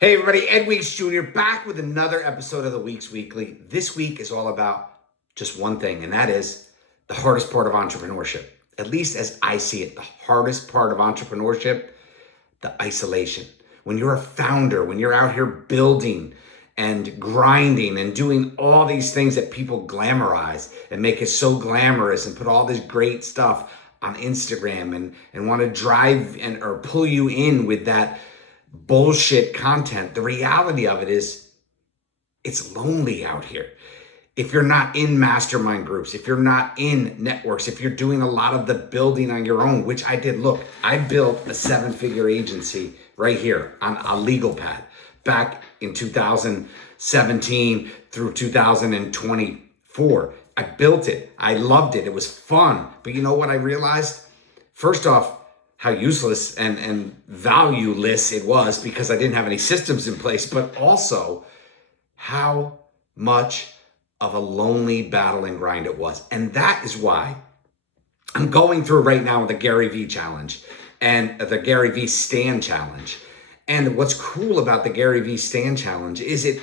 Hey everybody, Ed Weeks Jr. back with another episode of the Weeks Weekly. This week is all about just one thing, and that is the hardest part of entrepreneurship. At least as I see it, the hardest part of entrepreneurship, the isolation. When you're a founder, when you're out here building and grinding and doing all these things that people glamorize and make it so glamorous and put all this great stuff on Instagram and want to drive or pull you in with that bullshit content. The reality of it is it's lonely out here. If you're not in mastermind groups, if you're not in networks, if you're doing a lot of the building on your own, which I did. Look, I built a 7-figure agency right here on a legal pad back in 2017 through 2024. I built it. I loved it. It was fun. But you know what I realized? First off, how useless and valueless it was because I didn't have any systems in place, but also how much of a lonely battle and grind it was. And that is why I'm going through right now the Gary Vee challenge and the Gary Vee Stan challenge. And what's cool about the Gary Vee Stan challenge is it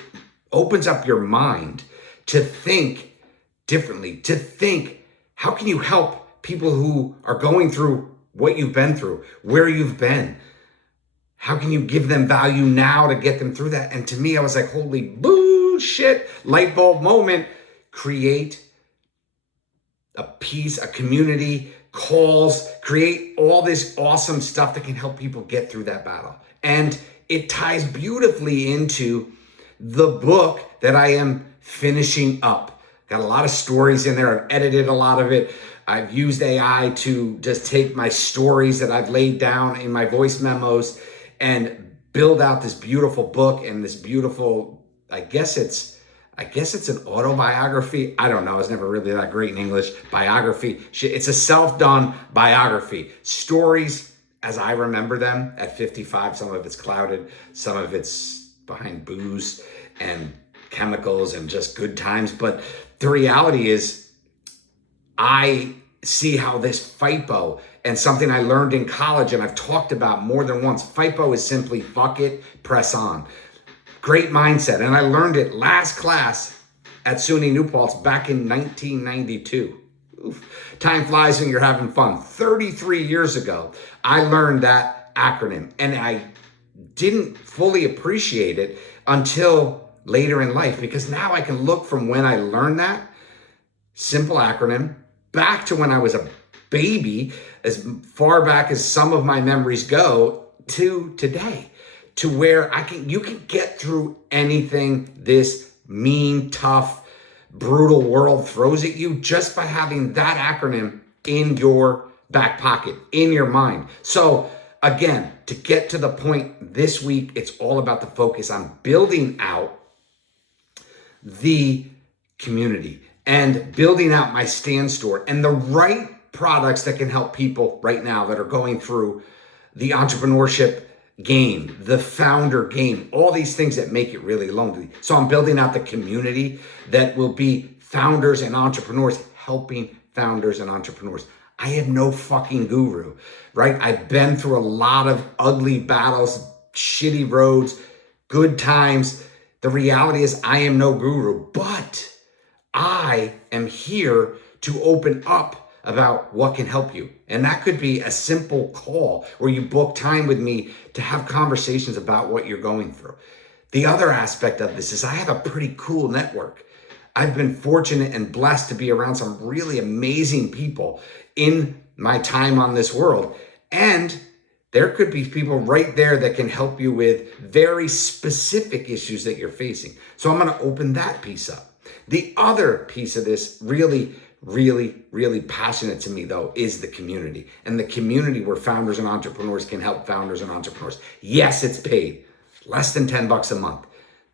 opens up your mind to think differently, to think, how can you help people who are going through what you've been through, where you've been? How can you give them value now to get them through that? And to me, I was like, holy bullshit, light bulb moment. Create a piece, a community, calls, create all this awesome stuff that can help people get through that battle. And it ties beautifully into the book that I am finishing up. Got a lot of stories in there. I've edited a lot of it. I've used AI to just take my stories that I've laid down in my voice memos and build out this beautiful book and this beautiful, I guess it's an autobiography. I don't know. I was never really that great in English. Biography. It's a self-done biography. Stories as I remember them at 55. Some of it's clouded. Some of it's behind booze and chemicals and just good times. But the reality is, I see how this FIPO and something I learned in college and I've talked about more than once. FIPO is simply fuck it, press on. Great mindset. And I learned it last class at SUNY New Paltz back in 1992. Oof. Time flies when you're having fun. 33 years ago, I learned that acronym and I didn't fully appreciate it until later in life, because now I can look from when I learned that simple acronym back to when I was a baby, as far back as some of my memories go, to today, to where you can get through anything this mean, tough, brutal world throws at you just by having that acronym in your back pocket, in your mind. So again, to get to the point this week, it's all about the focus on building out the community and building out my Stan store and the right products that can help people right now that are going through the entrepreneurship game, the founder game, all these things that make it really lonely. So I'm building out the community that will be founders and entrepreneurs, helping founders and entrepreneurs. I am no fucking guru, right? I've been through a lot of ugly battles, shitty roads, good times. The reality is I am no guru, but I am here to open up about what can help you. And that could be a simple call where you book time with me to have conversations about what you're going through. The other aspect of this is I have a pretty cool network. I've been fortunate and blessed to be around some really amazing people in my time on this world. And there could be people right there that can help you with very specific issues that you're facing. So I'm going to open that piece up. The other piece of this really passionate to me, though, is the community. And the community where founders and entrepreneurs can help founders and entrepreneurs. Yes, it's paid. Less than $10 a month.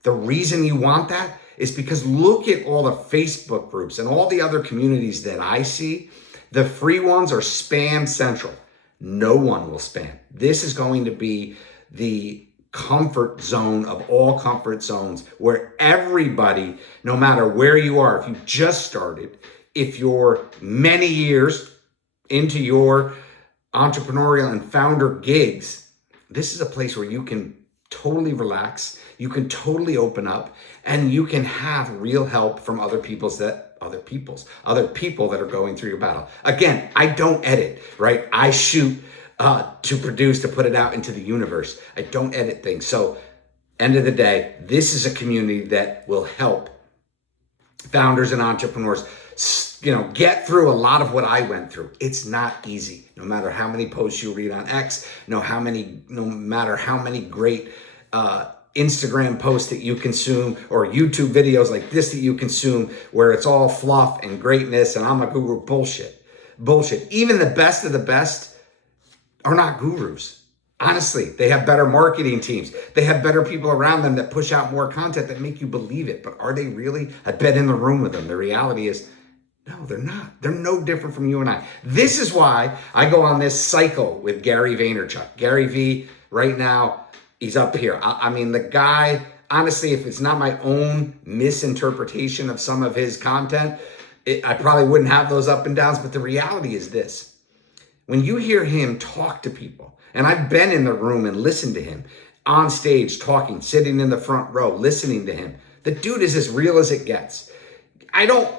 The reason you want that is because look at all the Facebook groups and all the other communities that I see. The free ones are spam central. No one will spam. This is going to be the comfort zone of all comfort zones where everybody, no matter where you are, if you just started, if you're many years into your entrepreneurial and founder gigs, this is a place where you can totally relax. You can totally open up, and you can have real help from other people that are going through your battle. Again, I don't edit, right? I shoot to produce, to put it out into the universe. I don't edit things. So end of the day, this is a community that will help founders and entrepreneurs, get through a lot of what I went through. It's not easy. No matter how many posts you read on X, no matter how many great Instagram posts that you consume, or YouTube videos like this that you consume, where it's all fluff and greatness and I'm a guru. Bullshit. Even the best of the best are not gurus. Honestly, they have better marketing teams. They have better people around them that push out more content that make you believe it. But are they really? I've been in the room with them. The reality is, no, they're not. They're no different from you and I. This is why I go on this cycle with Gary Vaynerchuk. Gary Vee, right now, he's up here. I mean, the guy, honestly, if it's not my own misinterpretation of some of his content, I probably wouldn't have those up and downs. But the reality is this. When you hear him talk to people, and I've been in the room and listened to him on stage talking, sitting in the front row, listening to him. The dude is as real as it gets. I don't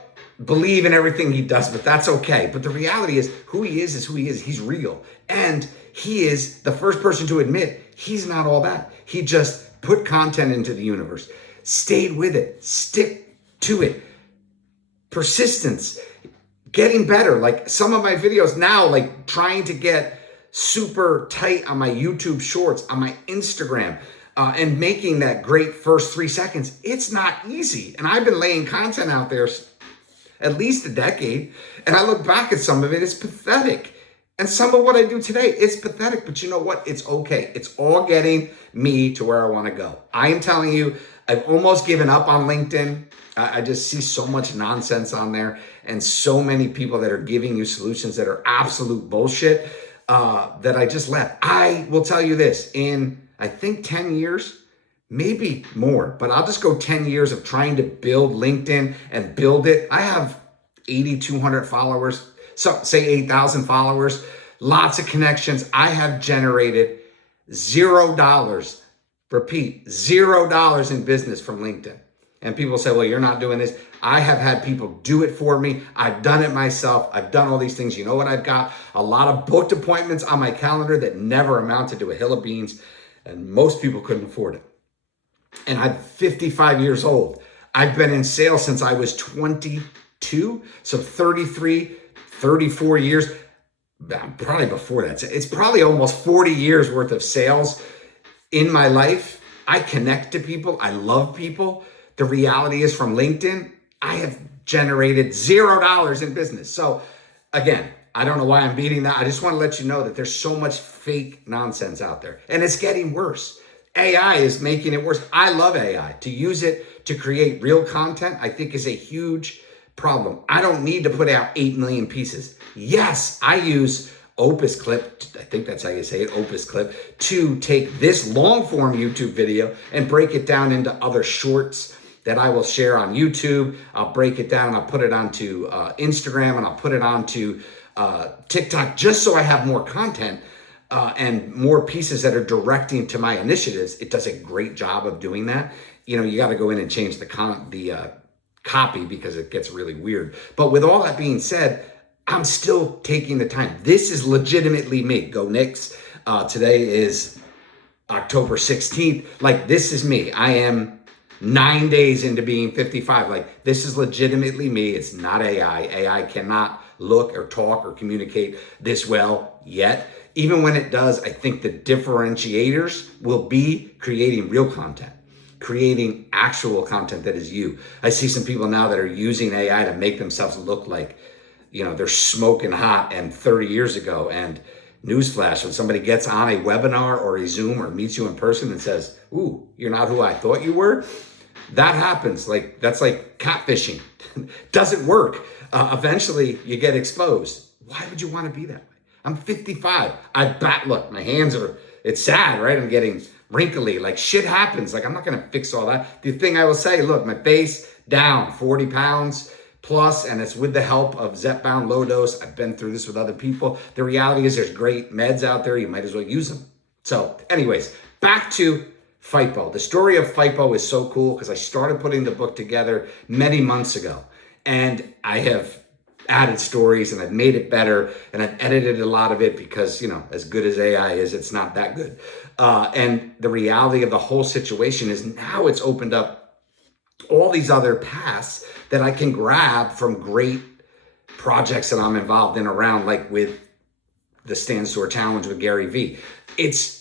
believe in everything he does, but that's okay. But the reality is who he is who he is. He's real. And he is the first person to admit he's not all that. He just put content into the universe, stayed with it, stick to it. Persistence, getting better. Like some of my videos now, like trying to get super tight on my YouTube shorts, on my Instagram, and making that great first 3 seconds. It's not easy. And I've been laying content out there at least a decade. And I look back at some of it, it's pathetic. And some of what I do today, it's pathetic. But you know what? It's okay. It's all getting me to where I want to go. I am telling you, I've almost given up on LinkedIn. I just see so much nonsense on there and so many people that are giving you solutions that are absolute bullshit. That I just left. I will tell you this, in I think 10 years, maybe more, but I'll just go 10 years of trying to build LinkedIn and build it. I have 8,200 followers, so say 8,000 followers, lots of connections. I have generated $0, repeat, $0 in business from LinkedIn. And people say, well, you're not doing this. I have had people do it for me. I've done it myself. I've done all these things. You know what I've got? A lot of booked appointments on my calendar that never amounted to a hill of beans. And most people couldn't afford it. And I'm 55 years old. I've been in sales since I was 22. So 33, 34 years. Probably before that. It's probably almost 40 years worth of sales in my life. I connect to people. I love people. The reality is from LinkedIn, I have generated $0 in business. So again, I don't know why I'm beating that. I just want to let you know that there's so much fake nonsense out there and it's getting worse. AI is making it worse. I love AI. To use it to create real content, I think is a huge problem. I don't need to put out 8 million pieces. Yes, I use Opus Clip, I think that's how you say it, Opus Clip, to take this long form YouTube video and break it down into other shorts that I will share on YouTube. I'll break it down and I'll put it onto Instagram and I'll put it onto TikTok just so I have more content and more pieces that are directing to my initiatives. It does a great job of doing that. You got to go in and change the copy because it gets really weird. But with all that being said, I'm still taking the time. This is legitimately me. Go Knicks. Today is October 16th. Like, this is me. I am 9 days into being 55. Like, this is legitimately me. It's not AI. AI cannot look or talk or communicate this well yet. Even when it does, I think the differentiators will be creating real content, creating actual content that is you. I see some people now that are using AI to make themselves look like, they're smoking hot and 30 years ago. And newsflash, when somebody gets on a webinar or a Zoom or meets you in person and says, ooh, you're not who I thought you were, that happens. Like, that's like catfishing. Doesn't work. Eventually you get exposed. Why would you want to be that way? I'm 55. Look, my hands it's sad, right? I'm getting wrinkly. Like, shit happens. Like, I'm not going to fix all that. The thing I will say, look, my face down 40 pounds plus, and it's with the help of Zepbound low dose. I've been through this with other people. The reality is there's great meds out there. You might as well use them. So anyways, back to FIPO. The story of FIPO is so cool because I started putting the book together many months ago, and I have added stories and I've made it better and I've edited a lot of it because, as good as AI is, it's not that good. And the reality of the whole situation is now it's opened up all these other paths that I can grab from great projects that I'm involved in around, like with the Stand Store Challenge with Gary Vee. It's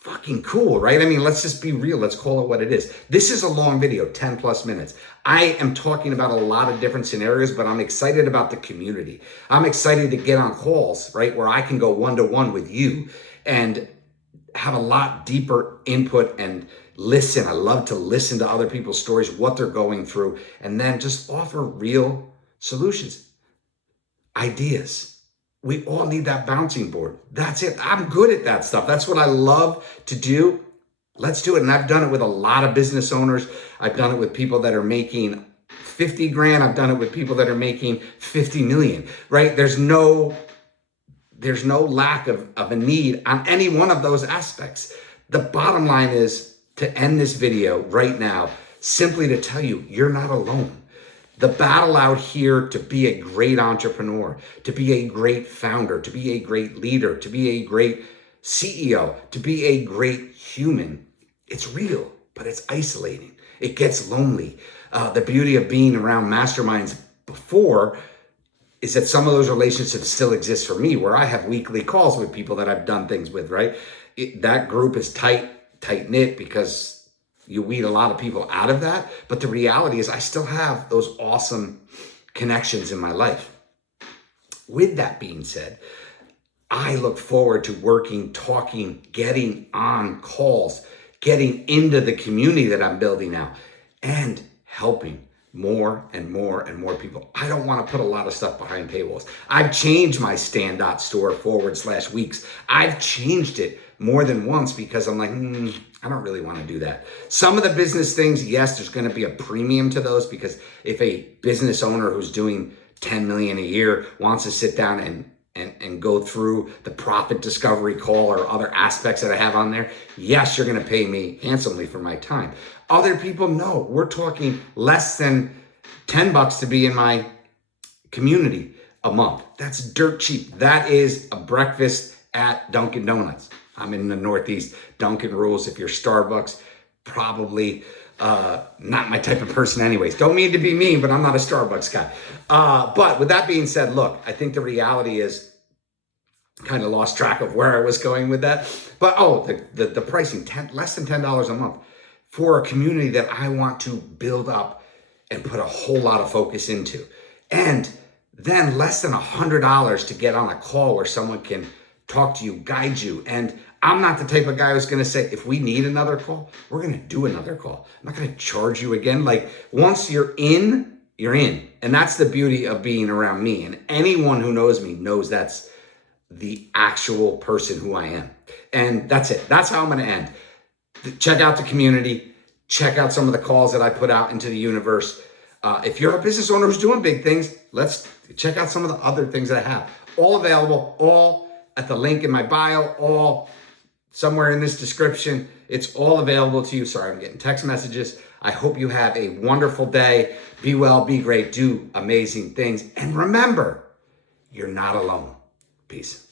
fucking cool, right? I mean, let's just be real. Let's call it what it is. This is a long video, 10 plus minutes. I am talking about a lot of different scenarios, but I'm excited about the community. I'm excited to get on calls, right? Where I can go one-to-one with you and have a lot deeper input and listen. I love to listen to other people's stories, what they're going through, and then just offer real solutions, ideas. We all need that bouncing board. That's it. I'm good at that stuff. That's what I love to do. Let's do it. And I've done it with a lot of business owners. I've done it with people that are making 50 grand. I've done it with people that are making 50 million, right? There's no lack of a need on any one of those aspects. The bottom line is to end this video right now, simply to tell you, you're not alone. The battle out here to be a great entrepreneur, to be a great founder, to be a great leader, to be a great CEO, to be a great human, it's real, but it's isolating. It gets lonely. The beauty of being around masterminds before is that some of those relationships still exist for me, where I have weekly calls with people that I've done things with, right? That group is tight-knit because you weed a lot of people out of that. But the reality is I still have those awesome connections in my life. With that being said, I look forward to working, talking, getting on calls, getting into the community that I'm building now, and helping more and more and more people. I don't want to put a lot of stuff behind paywalls. I've changed my stand.store/weeks. I've changed it more than once because I'm like, I don't really want to do that. Some of the business things, yes, there's going to be a premium to those, because if a business owner who's doing 10 million a year wants to sit down and go through the profit discovery call or other aspects that I have on there, yes, you're going to pay me handsomely for my time. Other people, no, we're talking less than $10 to be in my community a month. That's dirt cheap. That is a breakfast at Dunkin' Donuts. I'm in the Northeast. Dunkin' rules. If you're Starbucks, probably not my type of person anyways. Don't mean to be mean, but I'm not a Starbucks guy. But with that being said, look, I think the reality is, kind of lost track of where I was going with that. But the pricing, less than $10 a month for a community that I want to build up and put a whole lot of focus into. And then less than $100 to get on a call where someone can talk to you, guide you. And I'm not the type of guy who's going to say, if we need another call, we're going to do another call. I'm not going to charge you again. Like, once you're in, you're in. And that's the beauty of being around me. And anyone who knows me knows that's the actual person who I am. And that's it. That's how I'm going to end. Check out the community. Check out some of the calls that I put out into the universe. If you're a business owner who's doing big things, let's check out some of the other things that I have. All available, all at the link in my bio, all somewhere in this description. It's all available to you. Sorry, I'm getting text messages. I hope you have a wonderful day. Be well, be great, do amazing things. And remember, you're not alone. Peace.